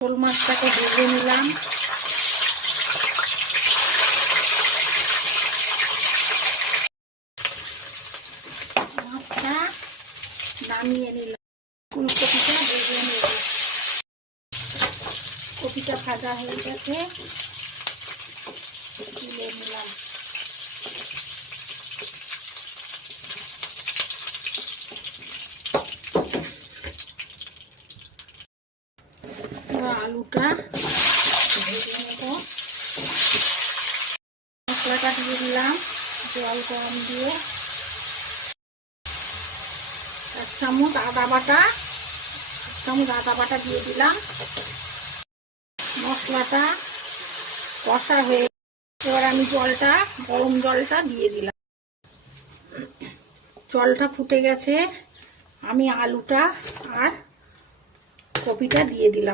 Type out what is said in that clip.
শোল মাছটাকে ভেজে নিলাম। মাছটা নামিয়ে নিলাম। ফুলকপিটা ভেজে নিলাম। কপিটা ভাজা হয়ে গেছে, তুলে নিলাম। আলুটা ভেজে নেব। মশলাটা দিয়ে দিলাম জল গরম দিয়ে। 1 চামচ আদা বাটা দিয়ে দিলাম। মশলাটা কষা হয়ে এবার আমি গরম জলটা দিয়ে দিলাম। জলটা ফুটে গেছে, আমি আলুটা আর কপিটা দিয়ে দিলাম।